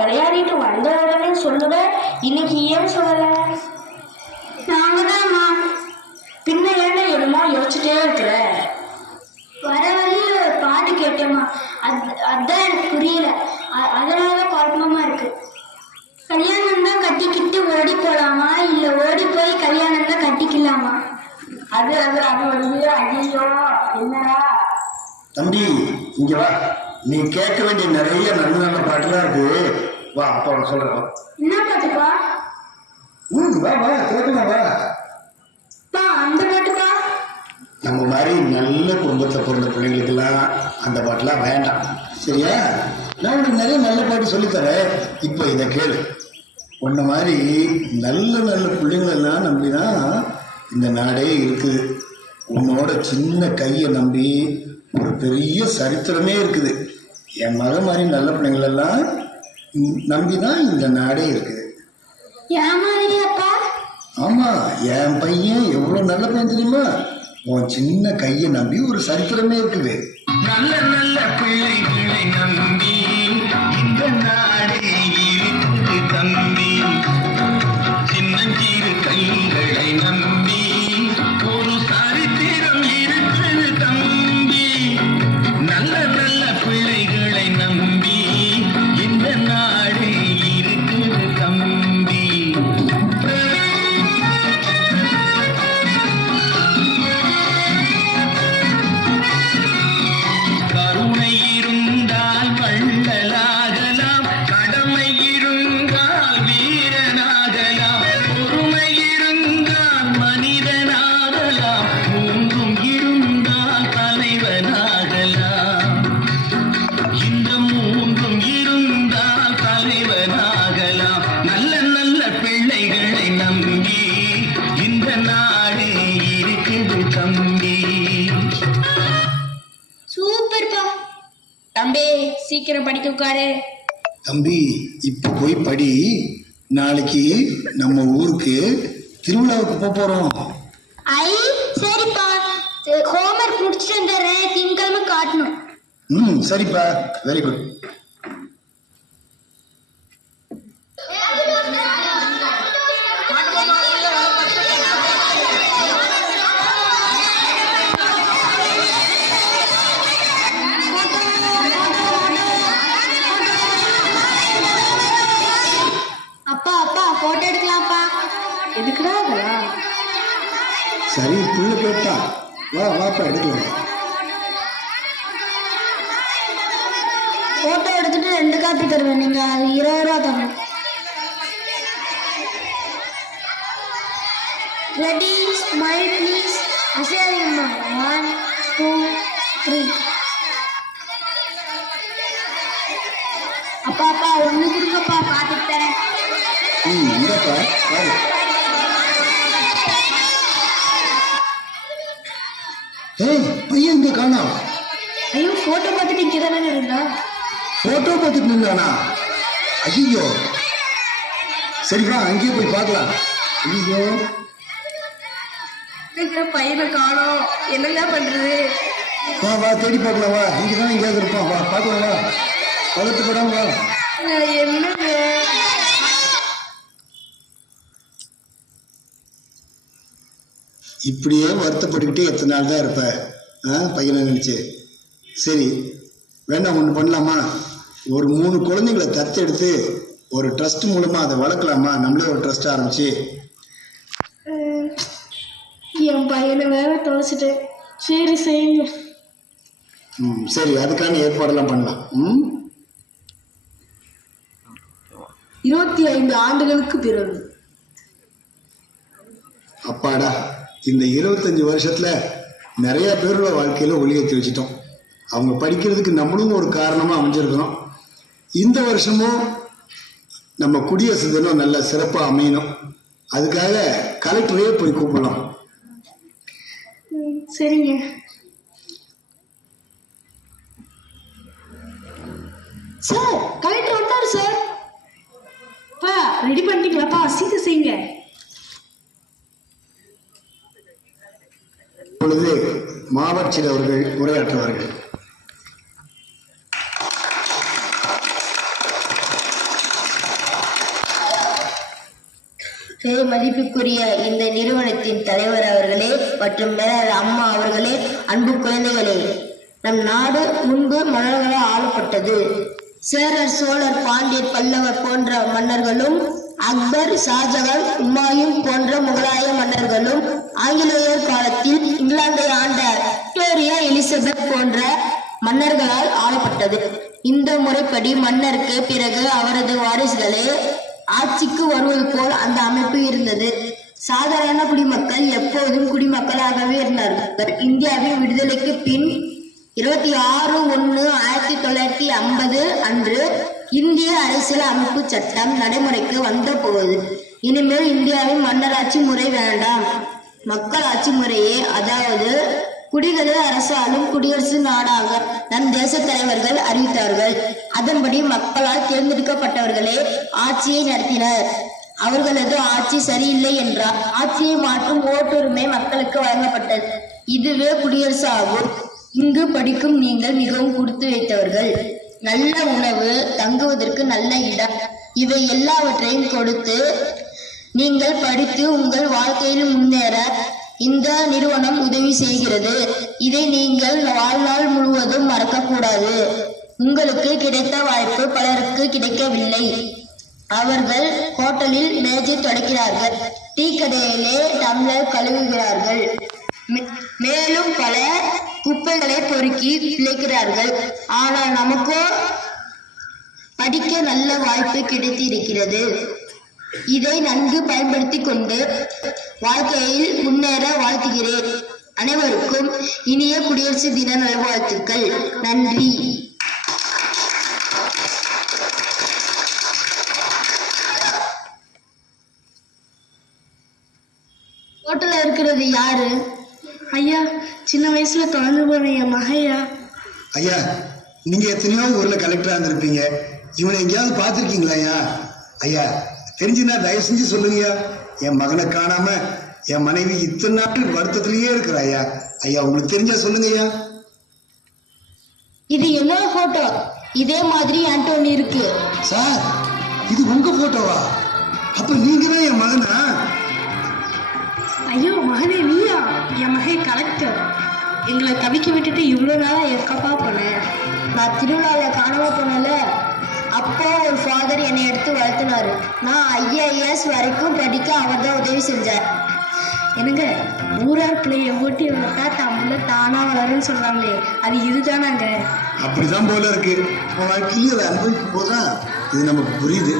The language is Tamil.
விளையாடிட்டு வந்த உடனே சொல்லுவேன், இன்னைக்கு ஏன் சொல்லல? நாங்கதான்மா. பின்ன ஏன்டா என்னமோ யோசிச்சுட்டே இருக்கிற? வர வழியில ஒரு பாட்டு கேட்டேம்மா, அதான் எனக்கு புரியல, அதனாலதான் குழப்பமா இருக்கு. கல்யாணம் தான் கட்டிக்கிட்டு ஓடி போலாமா, இல்ல ஓடி போய் கல்யாணம் தான் கட்டிக்கலாமா? அது ஐயோ என்னடா தம்பி, இங்க வா. நீ கேட்க வேண்டிய நிறைய நல்ல நல்ல பாட்டுலாம் இருக்கு. வா, அப்பா சொல்றோம். என்ன பாட்டுப்பா? வா வா, கேட்கலாம் வா. அந்த பாட்டுப்பா? நம்ம மாதிரி நல்ல குடும்பத்தை பிறந்த பிள்ளைங்களுக்கெல்லாம் அந்த பாட்டுலாம் வேண்டாம், சரியா? நான் உனக்கு நிறைய நல்ல பாட்டு சொல்லித்தரேன். இப்போ இதை கேளு. உன்ன மாதிரி நல்ல நல்ல பிள்ளைங்களெல்லாம் நம்பிதான் இந்த நாடே இருக்குது. உன்னோட சின்ன கையை நம்பி ஒரு பெரிய சரித்திரமே இருக்குது. என் மகன் மாதிரி நல்ல பிள்ளைங்களெல்லாம் நம்பிதான் இந்த நாடே இருக்குது. என் மாதிரியாப்பா? ஆமா, என் பையன் எவ்வளவு நல்ல பையன் தெரியுமா? உன் சின்ன கையை நம்பி ஒரு சரித்திரமே இருக்குது. நல்ல நல்ல பிள்ளைகளை நம்பி இந்த நாடே இருக்குது தம்பி. சின்னஞ்சிறு கைகளை நம்பி ஒரு சரித்திரம் இருக்குது தம்பி. நல்ல நல்ல பிள்ளைகளை நம்பி இந்த நாடே இருக்குது தம்பி. கருணை இருந்தால் வள்ளலாகலாம், கடமை இருந்தால் வீரனாகலாம், பொறுமை இருந்தால் மனிதனாகலாம், மூன்றும் இருந்தால் தலைவனாகலாம். இந்த மூன்றும் இருந்தால் தலைவனாகலாம். நல்ல நல்ல பிள்ளைகளை நம்பி இந்த நாடே இருக்குது தம்பி. சூப்பர்ப்பா. தம்பி, சீக்கிரம் படிக்க உட்காரு. தம்பி, இப்ப போய் படி. நாளைக்கு நம்ம ஊருக்கு திருவிழாவுக்கு போறோம். சரிப்பா, ஹோம்ஒர்க் முடிச்சுட்டு வந்துடுறேன், திங்கக்கிழமை காட்டணும். சரிப்பா, வெரி குட். அப்பா அப்பா போட்டோ எடுக்கலாம்ப்பா. எதுக்குடா அதெல்லாம்? சரி, புள்ள கேட்டா. வா வாப்பா, எடுக்கலாம். போட்டோ எடுத்துட்டு 2 காப்பி தருவேன், நீங்க அது 20 ரூபா தரணும். Ready, smile please. அசையாதீங்கம்மா. 1 2 3. அப்பா அப்பா ஒண்ணு கொடுங்கப்பா, பார்த்துட்டு தரேன். இந்தப்பா பாரு. ஏய், பையன் இங்க காணோம். ஐயோ, போட்டோ பார்த்துட்டு இங்கே தானே இருந்தா? போட்டோ பார்த்துட்டு நின்னானா? ஐயோ, சரி வா, அங்கேயே போய் பார்க்கலாம். ஐயோ, பையனை காணோம், என்னங்க பண்றது? வா வா, தேடி பார்க்கலாம். வா, இங்கதான் எங்கேயாவது இருப்பான். வா பார்க்கலாம். வா, பதட்டப்படாம வா. என்னங்க? இப்படியே வருத்தப்பட்டுக்கிட்டே எத்தனை நாள் தான் இருப்ப? பையனை நினைச்சு. சரி, வேண்டாம், ஒன்று பண்ணலாமா? ஒரு 3 குழந்தைங்களை தத்தெடுத்து ஒரு ட்ரஸ்ட் மூலமா அதை வளர்க்கலாமா? நம்மளே ஒரு ட்ரஸ்ட் ஆரம்பிச்சு. என் பையனை வேற தொலைச்சிட்டு. சரி செய்யுங்க. சரி, அதுக்கான ஏற்பாடெல்லாம் பண்ணலாம். 25 ஆண்டுகளுக்கு பிறகு. அப்பாடா, இந்த 25 வருஷத்துல நிறைய பேரோட வாழ்க்கையில ஒளியேற்றி வச்சுட்டோம். அவங்க படிக்கிறதுக்கு நம்மளும் ஒரு காரணமா அமைஞ்சிருக்கிறோம். இந்த வருஷமும் நம்ம குடியரசு தினம் நல்ல சிறப்பா அமையணும். அதுக்காக கலெக்டரே போய் கூப்பிடலாம். சரிங்க. சார், கலெக்டர் வந்தாரு சார். பா, ரெடி பண்ணிட்டீங்களாப்பா? சீக்கிரம் செய்யுங்க. இப்பொழுது மாவட்சியர் அவர்கள் உரையாற்றுவார்கள். மதிப்புக்குரிய இந்த நிறுவனத்தின் தலைவர் அவர்களே மற்றும் மேலாளர் அம்மா அவர்களே, அன்பு குழந்தைகளே, நம் நாடு முன்பு மன்னர்களால் ஆளப்பட்டது. சேரர், சோழர், பாண்டியர், பல்லவர் போன்ற மன்னர்களும், அக்பர், ஷாஜகான், உமாயூன் போன்ற முகலாய மன்னர்களும், ஆங்கிலேயர் காலத்தில் இங்கிலாந்தை ஆண்ட விக்டோரியா, எலிசபெத் போன்ற மன்னர்களால் ஆளப்பட்டது. இந்த முறைப்படி மன்னருக்கு பிறகு அவரது வாரிசுகளே ஆட்சிக்கு வருவது போல் அந்த அமைப்பு இருந்தது. சாதாரண குடிமக்கள் எப்போதும் குடிமக்களாகவே இருந்தார்கள். இந்தியாவின் விடுதலைக்கு பின் 26/1/1950 அன்று இந்திய அரசியல் அமைப்பு சட்டம் நடைமுறைக்கு வந்த போது, இனிமேல் இந்தியாவின் மன்னராட்சி முறை வேண்டாம், மக்களாட்சி முறையே, அதாவது குடிகளை அரசாலும் குடியரசு நாடாக நம் தேச தலைவர்கள் அறிவித்தார்கள். அதன்படி மக்களால் தேர்ந்தெடுக்கப்பட்டவர்களே ஆட்சியை நடத்தினர். அவர்களது ஆட்சி சரியில்லை என்றால் ஆட்சியை மாற்றும் ஓட்டுரிமை மக்களுக்கு வழங்கப்பட்டது. இதுவே குடியரசு ஆகும். இங்கு படிக்கும் நீங்கள் மிகவும் கொடுத்து வைத்தவர்கள். நல்ல உணவு, தங்குவதற்கு நல்ல இடம், இவை எல்லாவற்றையும் கொடுத்து நீங்கள் படித்து உங்கள் வாழ்க்கையில் முன்னேற இந்த நிறுவனம் உதவி செய்கிறது. இதை நீங்கள் வாழ்நாள் முழுவதும் மறக்கக்கூடாது. உங்களுக்கு கிடைத்த வாய்ப்பு பலருக்கு கிடைக்கவில்லை. அவர்கள் ஹோட்டலில் மேஜை துடைக்கிறார்கள், டீ கடையிலே டம்ளர் கழுவுகிறார்கள், மேலும் பல குப்பைகளை பொறுக்கி பிழைக்கிறார்கள். ஆனால் நமக்கோ படிக்க நல்ல வாய்ப்பு கிடைத்திருக்கிறது. இதை நன்கு பயன்படுத்திக் கொண்டு வாழ்க்கையில் முன்னேற வாழ்த்துகிறேன். அனைவருக்கும் இனிய குடியரசு தின நல்வாழ்த்துக்கள். நன்றி. ஹோட்டல்ல இருக்கிறது யாரு? ஐயா, சின்ன வயசுல தொடர்ந்து போன என் மகையா. ஐயா, நீங்க எத்தனையோ ஊர்ல கலெக்டரா இருந்திருப்பீங்க. இவனை எங்கேயாவது பார்த்துருக்கீங்களா ஐயா? ஐயா, தெரிஞ்சுன்னா தயவு செஞ்சு சொல்லுங்கய்யா. என் மகனை காணாம என் மனைவி இத்தனை நாட்கள் வருத்தத்திலேயே இருக்கிறா ஐயா. ஐயா, உங்களுக்கு தெரிஞ்சா சொல்லுங்க ஐயா. இது என்னோட போட்டோ. இதே மாதிரி என்கிட்ட ஒன்று இருக்கு. சார், இது உங்க போட்டோவா? அப்ப நீங்க தான் என் மகனா? ஐயோ மகனே, நீயா? என் மகன் கலெக்டர். எங்களை தவிக்க விட்டுட்டு இவ்வளோ நாளா எக்கப்பா போனேன். நான் திருவிழாவில் காணாம போனல, அப்போ ஒரு ஃபாதர் என்னை எடுத்து வளர்த்தினாரு. நான் IAS வரைக்கும் படிக்க அவர் தான் உதவி செஞ்சார். என்னங்க, ஊரார் பிள்ளைய ஓட்டி வளர்த்தா தமிழ்ல தானா வளருன்னு சொல்றாங்களே, அது இதுதானாங்க? அப்படிதான் போல இருக்கு. வாழ்க்கையில் அதை அனுபவிக்கும் போதுதான் இது நமக்கு புரியுது.